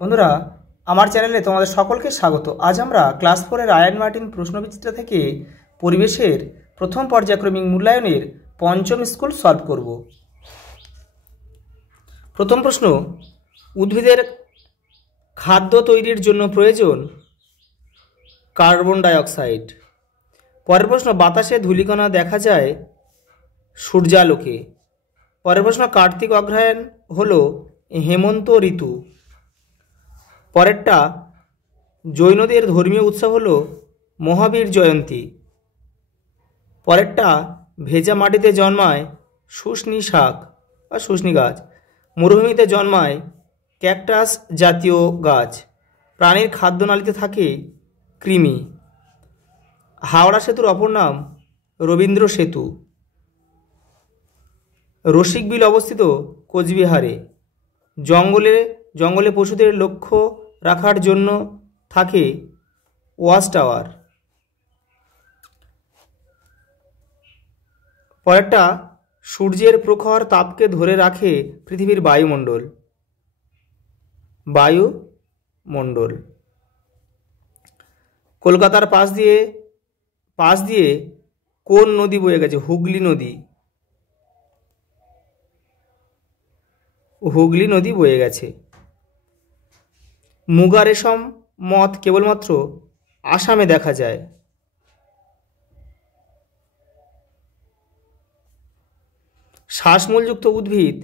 বন্ধুরা, আমার চ্যানেলে তোমাদের সকলকে স্বাগত। আজ আমরা ক্লাস 4-এর আয়ান মার্টিন প্রশ্নবিচিত্রা থেকে পরিবেশের প্রথম পর্যায়ক্রমিক মূল্যায়নের পঞ্চম স্কুল সলভ করব। প্রথম প্রশ্ন, উদ্ভিদের খাদ্য তৈরির জন্য প্রয়োজন কার্বন ডাইঅক্সাইড। পরের প্রশ্ন, বাতাসে ধূলিকণা দেখা যায় সূর্যালোকে। পরের প্রশ্ন, কার্তিক অগ্রহায়ণ হলো হেমন্ত ঋতু। পরেরটা, জৈনদের ধর্মীয় উৎসব হলো মহাবীর জয়ন্তী। পরেরটা, ভেজা মাটিতে জন্মায় শুষ্নী শাক বা শুষ্নী গাছ। মরুভূমিতে জন্মায় ক্যাকটাস জাতীয় গাছ। প্রাণীর খাদ্যনালীতে থাকে কৃমি। হাওড়া সেতুর অপর নাম রবীন্দ্র সেতু। রসিক বিল অবস্থিত কোচবিহারে। জঙ্গলে পশুদের লক্ষ্য রাখার জন্য থাকে ওয়াচ টাওয়ার। পরেরটা, সূর্যের প্রখর তাপকে ধরে রাখে পৃথিবীর বায়ুমণ্ডল। কলকাতার পাশ দিয়ে কোন নদী বয়ে গেছে? হুগলি নদী বয়ে গেছে। মুগা রেশম মথ কেবলমাত্র আসামে দেখা যায়। শ্বাসমূলযুক্ত উদ্ভিদ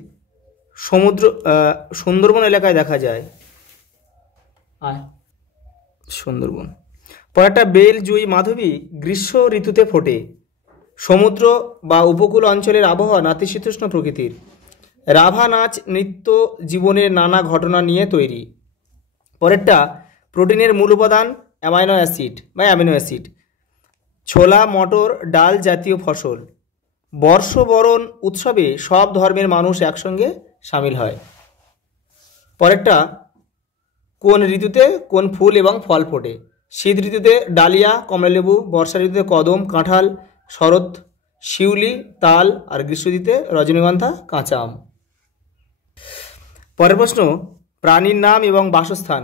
সুন্দরবন এলাকায় দেখা যায়। সুন্দরবন। পরেরটা, বেল, জুঁই, মাধবী গ্রীষ্ম ঋতুতে ফোটে। সমুদ্র বা উপকূল অঞ্চলের আবহাওয়া নাতিশীতোষ্ণ প্রকৃতির। রাভা নাচ নৃত্য জীবনের নানা ঘটনা নিয়ে তৈরি। পরেরটা, প্রোটিনের মূল উপাদান অ্যামাইনো অ্যাসিড। ছোলা, মটর, ডাল জাতীয় ফসল। বর্ষবরণ উৎসবে সব ধর্মের মানুষ একসঙ্গে সামিল হয়। পরেরটা, কোন ঋতুতে কোন ফুল এবং ফল ফোটে? শীত ঋতুতে ডালিয়া, কমলালেবু। বর্ষা ঋতুতে কদম, কাঁঠাল। শরৎ শিউলি, তাল। আর গ্রীষ্ম ঋতুতে রজনীগন্ধা, কাঁচা আম। পরের প্রশ্ন, প্রাণীর নাম এবং বাসস্থান।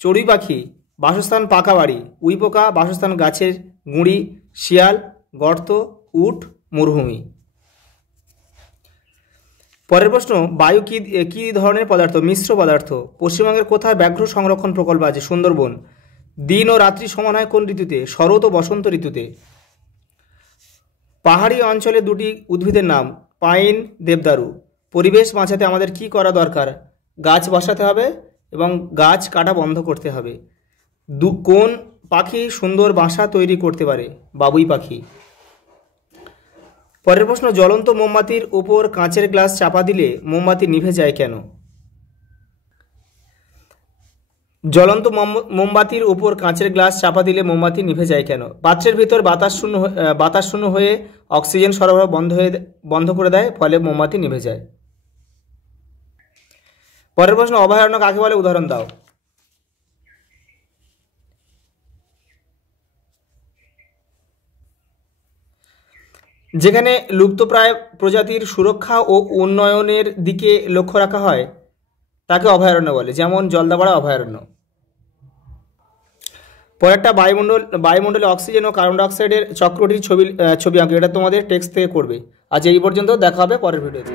চড়ুই পাখি বাসস্থান পাকা বাড়ি। উইপোকা বাসস্থান গাছের গুঁড়ি। শিয়াল গর্ত। উট মরুভূমি। পরের প্রশ্ন, বায়ু কি ধরনের পদার্থ? মিশ্র পদার্থ। পশ্চিমবঙ্গের কোথায় ব্যাঘ্র সংরক্ষণ প্রকল্প আছে? সুন্দরবন। দিন ও রাত্রি সমান হয় কোন ঋতুতে? শরৎ ও বসন্ত ঋতুতে। পাহাড়ি অঞ্চলে দুটি উদ্ভিদের নাম পাইন, দেবদারু। পরিবেশ বাঁচাতে আমাদের কি করা দরকার? গাছ বসাতে হবে এবং গাছ কাটা বন্ধ করতে হবে। কোন পাখি সুন্দর বাসা তৈরি করতে পারে? বাবুই পাখি। পরের প্রশ্ন, জ্বলন্ত মোমবাতির উপর কাঁচের গ্লাস চাপা দিলে মোমবাতি নিভে যায় কেন? জ্বলন্ত মোমবাতির উপর কাঁচের গ্লাস চাপা দিলে মোমবাতি নিভে যায় কেন? পাত্রের ভিতর বাতাস শূন্য হয়ে অক্সিজেন সরবরাহ বন্ধ করে দেয়, ফলে মোমবাতি নিভে যায়। পরের প্রশ্ন, অভয়ারণ্য কাকে বলে? উদাহরণ দাও। যেখানে লুপ্তপ্রায় প্রজাতির সুরক্ষা ও উন্নয়নের দিকে লক্ষ্য রাখা হয় তাকে অভয়ারণ্য বলে, যেমন জলদাপাড়া অভয়ারণ্য। পরেরটা, বায়ুমণ্ডলে অক্সিজেন ও কার্বন ডাইঅক্সাইডের চক্রটির ছবি আঁকবে। এটা তোমাদের টেক্সট থেকে করবে। আজ এই পর্যন্ত, দেখা হবে পরের ভিডিওতে।